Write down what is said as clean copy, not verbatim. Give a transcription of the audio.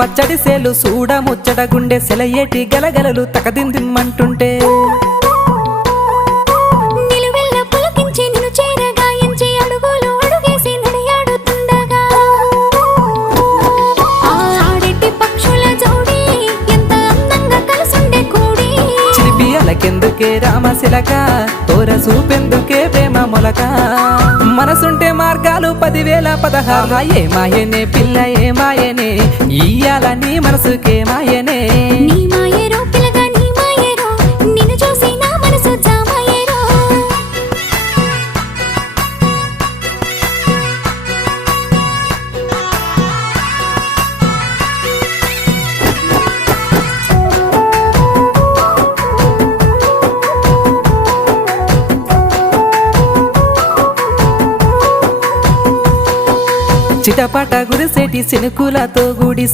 పచ్చడి సేలు సూడ ముచ్చట గుండె సెలయేటి గలగలలు తకదిందిమ్మంటుంటే నిలువెల్ల పులకించి నిన్ను చేరగాయించి అడుగులు అడుగేసి నడియాడుతుండగా ఆ ఆడెట్టి పక్షుల జోడి ఎంత అందంగా కలుసుండే కూడి చిలిపియలకెందుకే రామశిలక తోర చూపెందుకే ప్రేమ మొలక మనసుంటే మార్గాలు 10,016 ఏ మాయనే పిల్ల ఏ మాయనే ఇయ్యాల నీ మనసుకే మాయనే నీ మాయేరో పిల్లగా నీ మాయేరో నిన్ను చూసి నా మనసు జామాయేరో చిటపట గురిసేటి సినుకులతో గుడి